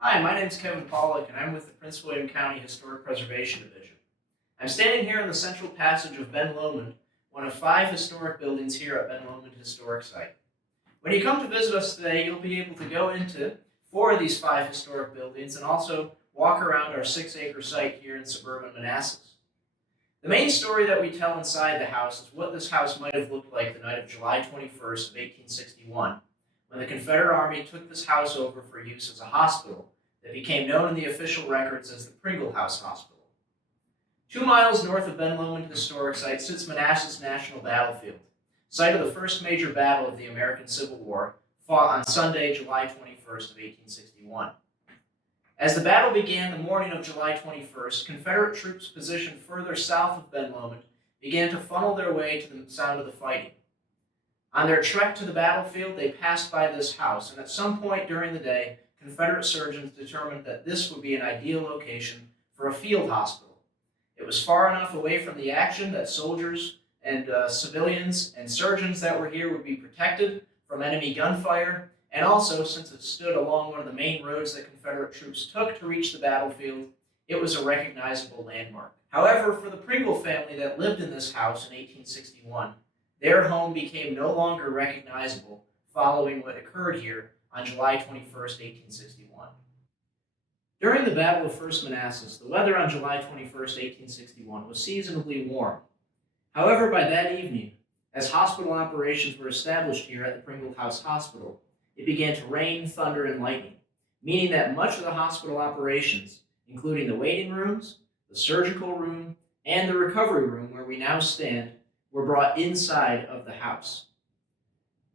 Hi, my name is Kevin Pollock, and I'm with the Prince William County Historic Preservation Division. I'm standing here in the central passage of Ben Lomond, one of 5 historic buildings here at Ben Lomond Historic Site. When you come to visit us today, you'll be able to go into 4 of these 5 historic buildings and also walk around our 6-acre site here in suburban Manassas. The main story that we tell inside the house is what this house might have looked like the night of July 21st of 1861, when the Confederate Army took this house over for use as a hospital that became known in the official records as the Pringle House Hospital. 2 miles north of Ben Lomond Historic Site sits Manassas National Battlefield, site of the first major battle of the American Civil War, fought on Sunday, July 21st of 1861. As the battle began the morning of July 21st, Confederate troops positioned further south of Ben Lomond began to funnel their way to the sound of the fighting. On their trek to the battlefield, they passed by this house, and at some point during the day, Confederate surgeons determined that this would be an ideal location for a field hospital. It was far enough away from the action that soldiers and civilians and surgeons that were here would be protected from enemy gunfire, and also, since it stood along one of the main roads that Confederate troops took to reach the battlefield, it was a recognizable landmark. However, for the Pringle family that lived in this house in 1861, their home became no longer recognizable following what occurred here on July 21st, 1861. During the Battle of First Manassas, the weather on July 21st, 1861 was seasonably warm. However, by that evening, as hospital operations were established here at the Pringle House Hospital, it began to rain, thunder, and lightning, meaning that much of the hospital operations, including the waiting rooms, the surgical room, and the recovery room where we now stand, were brought inside of the house.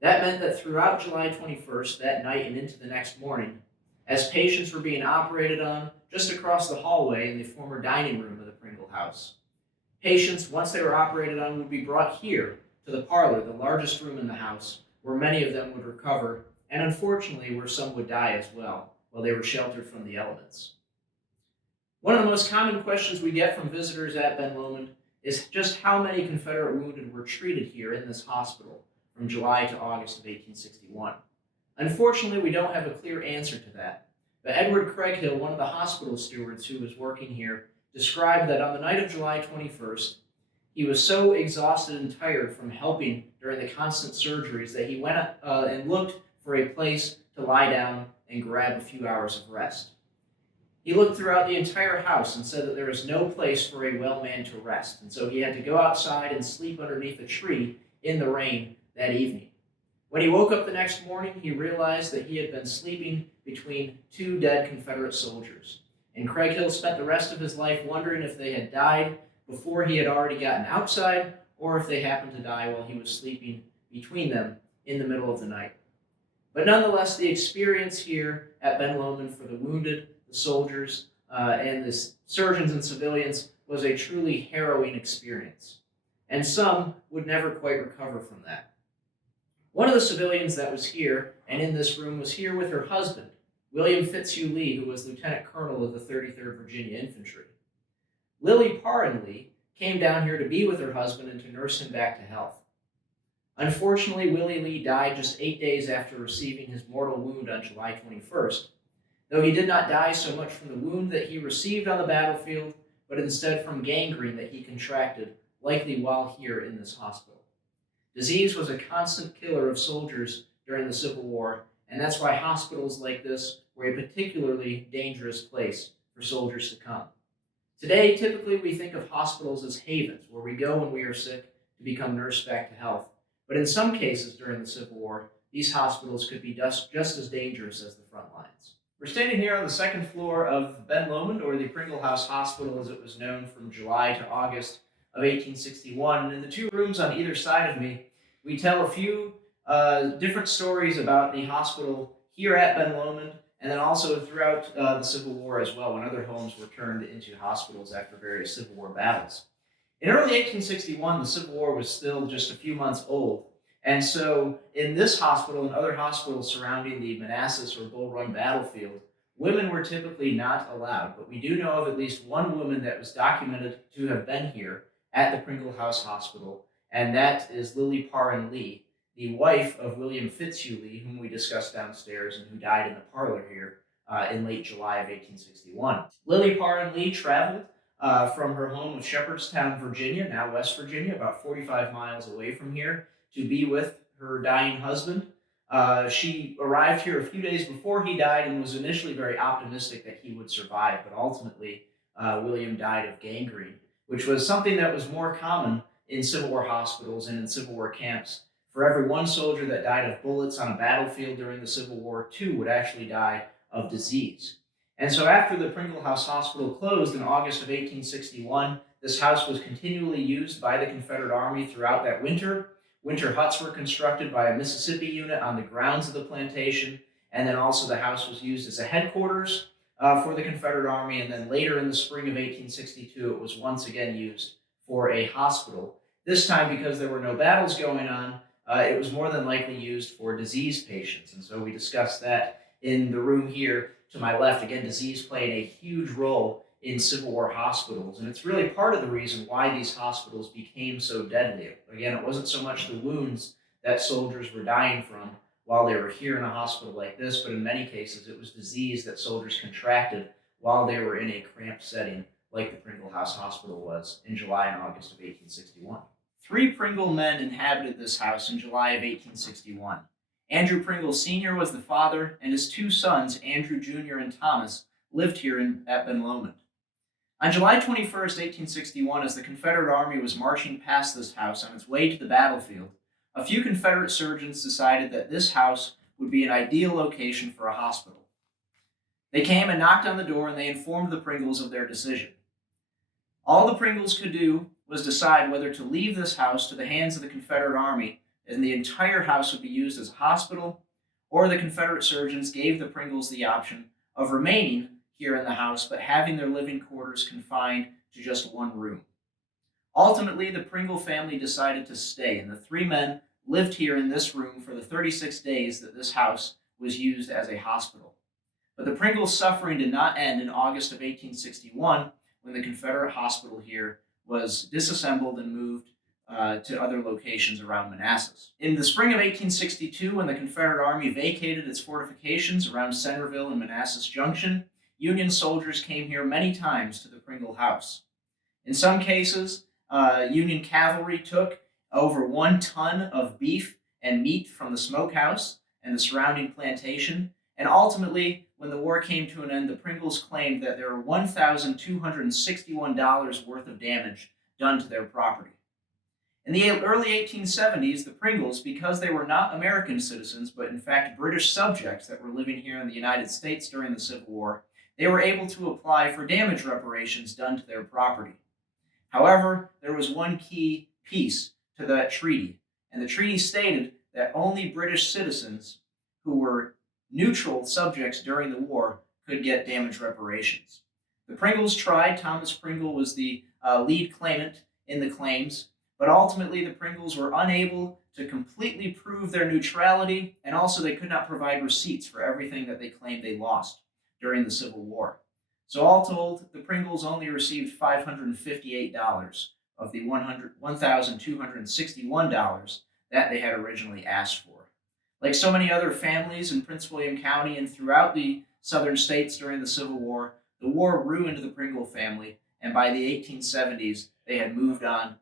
That meant that throughout July 21st, that night and into the next morning, as patients were being operated on just across the hallway in the former dining room of the Pringle house, patients, once they were operated on, would be brought here to the parlor, the largest room in the house, where many of them would recover, and unfortunately where some would die as well, while they were sheltered from the elements. One of the most common questions we get from visitors at Ben Lomond is just how many Confederate wounded were treated here in this hospital from July to August of 1861. Unfortunately, we don't have a clear answer to that, but Edward Kregel, one of the hospital stewards who was working here, described that on the night of July 21st, he was so exhausted and tired from helping during the constant surgeries that he went and looked for a place to lie down and grab a few hours of rest. He looked throughout the entire house and said that there was no place for a well man to rest, and so he had to go outside and sleep underneath a tree in the rain that evening. When he woke up the next morning, he realized that he had been sleeping between 2 dead Confederate soldiers, and Kregel spent the rest of his life wondering if they had died before he had already gotten outside, or if they happened to die while he was sleeping between them in the middle of the night. But nonetheless, the experience here at Ben Lomond for the wounded, the soldiers, and the surgeons and civilians was a truly harrowing experience, and some would never quite recover from that. One of the civilians that was here and in this room was here with her husband, William Fitzhugh Lee, who was Lieutenant Colonel of the 33rd Virginia Infantry. Lily Parrin Lee came down here to be with her husband and to nurse him back to health. Unfortunately, Willie Lee died just 8 days after receiving his mortal wound on July 21st, though he did not die so much from the wound that he received on the battlefield, but instead from gangrene that he contracted, likely while here in this hospital. Disease was a constant killer of soldiers during the Civil War, and that's why hospitals like this were a particularly dangerous place for soldiers to come. Today, typically we think of hospitals as havens, where we go when we are sick to become nursed back to health. But in some cases during the Civil War, these hospitals could be just as dangerous as the front lines. We're standing here on the 2nd floor of Ben Lomond, or the Pringle House Hospital as it was known from July to August of 1861. And in the 2 rooms on either side of me, we tell a few different stories about the hospital here at Ben Lomond, and then also throughout the Civil War as well, when other homes were turned into hospitals after various Civil War battles. In early 1861, the Civil War was still just a few months old, and so in this hospital and other hospitals surrounding the Manassas or Bull Run battlefield, women were typically not allowed, but we do know of at least one woman that was documented to have been here at the Pringle House Hospital, and that is Lily Parrin Lee, the wife of William Fitzhugh Lee, whom we discussed downstairs and who died in the parlor here in late July of 1861. Lily Parr Lee traveled from her home of Shepherdstown, Virginia, now West Virginia, about 45 miles away from here, to be with her dying husband. She arrived here a few days before he died and was initially very optimistic that he would survive, but ultimately William died of gangrene, which was something that was more common in Civil War hospitals and in Civil War camps. For every one soldier that died of bullets on a battlefield during the Civil War, two would actually die of disease. And so after the Pringle House Hospital closed in August of 1861, this house was continually used by the Confederate Army throughout that winter. Winter huts were constructed by a Mississippi unit on the grounds of the plantation, and then also the house was used as a headquarters for the Confederate Army, and then later in the spring of 1862, it was once again used for a hospital. This time, because there were no battles going on, it was more than likely used for disease patients, and so we discussed that in the room here to my left. Again, disease played a huge role in Civil War hospitals, and it's really part of the reason why these hospitals became so deadly. Again, it wasn't so much the wounds that soldiers were dying from while they were here in a hospital like this, but in many cases it was disease that soldiers contracted while they were in a cramped setting like the Pringle House Hospital was in July and August of 1861. 3 Pringle men inhabited this house in July of 1861. Andrew Pringle Sr. was the father, and his 2 sons, Andrew Jr. and Thomas, lived here at Ben Lomond. On July 21st, 1861, as the Confederate Army was marching past this house on its way to the battlefield, a few Confederate surgeons decided that this house would be an ideal location for a hospital. They came and knocked on the door, and they informed the Pringles of their decision. All the Pringles could do was decide whether to leave this house to the hands of the Confederate Army, and the entire house would be used as a hospital, or the Confederate surgeons gave the Pringles the option of remaining here in the house, but having their living quarters confined to just one room. Ultimately, the Pringle family decided to stay, and the 3 men lived here in this room for the 36 days that this house was used as a hospital. But the Pringles' suffering did not end in August of 1861, when the Confederate hospital here was disassembled and moved to other locations around Manassas. In the spring of 1862, when the Confederate Army vacated its fortifications around Centerville and Manassas Junction, Union soldiers came here many times to the Pringle House. In some cases, Union cavalry took over 1 ton of beef and meat from the smokehouse and the surrounding plantation, and ultimately, when the war came to an end, the Pringles claimed that there were $1,261 worth of damage done to their property. In the early 1870s, the Pringles, because they were not American citizens, but in fact British subjects that were living here in the United States during the Civil War, they were able to apply for damage reparations done to their property. However, there was one key piece to that treaty, and the treaty stated that only British citizens who were neutral subjects during the war could get damage reparations. The Pringles tried. Thomas Pringle was the lead claimant in the claims, but ultimately the Pringles were unable to completely prove their neutrality, and also they could not provide receipts for everything that they claimed they lost during the Civil War. So all told, the Pringles only received $558 of the $1,261 that they had originally asked for. Like so many other families in Prince William County and throughout the southern states during the Civil War, the war ruined the Pringle family, and by the 1870s, they had moved on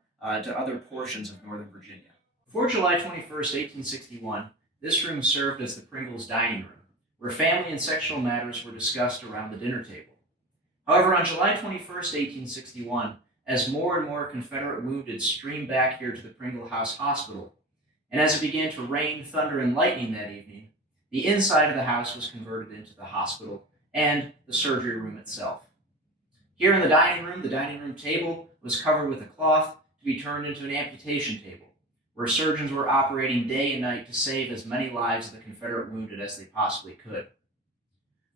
to other portions of Northern Virginia. Before July 21st, 1861, this room served as the Pringles' dining room, where family and sexual matters were discussed around the dinner table. However, on July 21st, 1861, as more and more Confederate wounded streamed back here to the Pringle House Hospital, and as it began to rain, thunder, and lightning that evening, the inside of the house was converted into the hospital and the surgery room itself. Here in the dining room table was covered with a cloth to be turned into an amputation table, where surgeons were operating day and night to save as many lives of the Confederate wounded as they possibly could.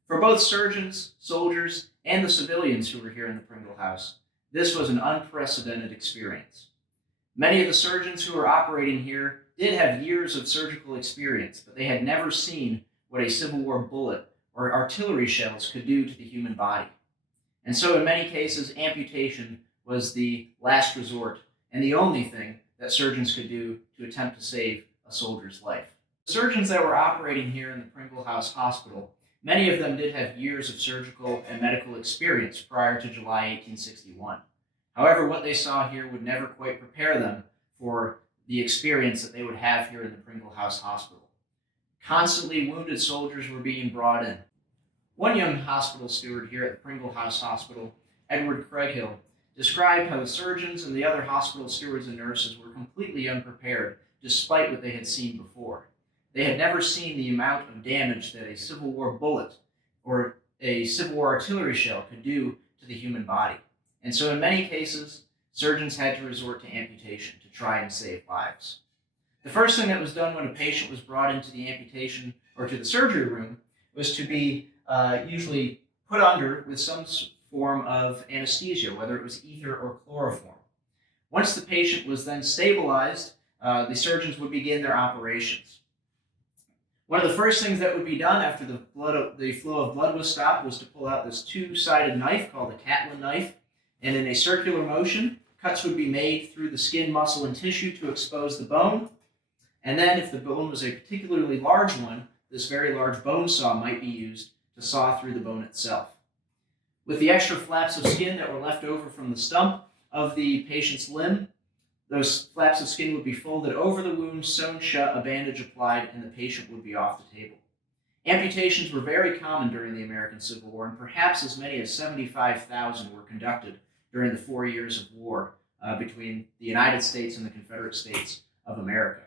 For both surgeons, soldiers, and the civilians who were here in the Pringle House, this was an unprecedented experience. Many of the surgeons who were operating here did have years of surgical experience, but they had never seen what a Civil War bullet or artillery shells could do to the human body. And so in many cases, amputation was the last resort and the only thing that surgeons could do to attempt to save a soldier's life. The surgeons that were operating here in the Pringle House Hospital Many of them did have years of surgical and medical experience prior to July 1861. However, what they saw here would never quite prepare them for the experience that they would have here in the Pringle House Hospital. Constantly wounded soldiers were being brought in. One young hospital steward here at the Pringle House Hospital, Edward Kregel, described how the surgeons and the other hospital stewards and nurses were completely unprepared despite what they had seen before. They had never seen the amount of damage that a Civil War bullet or a Civil War artillery shell could do to the human body. And so in many cases, surgeons had to resort to amputation to try and save lives. The first thing that was done when a patient was brought into the amputation or to the surgery room was to be usually put under with some form of anesthesia, whether it was ether or chloroform. Once the patient was then stabilized, the surgeons would begin their operations. One of the first things that would be done after the flow of blood was stopped was to pull out this two-sided knife called a Catlin knife, and in a circular motion, cuts would be made through the skin, muscle, and tissue to expose the bone. And then if the bone was a particularly large one, this very large bone saw might be used to saw through the bone itself. With the extra flaps of skin that were left over from the stump of the patient's limb, those flaps of skin would be folded over the wound, sewn shut, a bandage applied, and the patient would be off the table. Amputations were very common during the American Civil War, and perhaps as many as 75,000 were conducted during the 4 years of war between the United States and the Confederate States of America.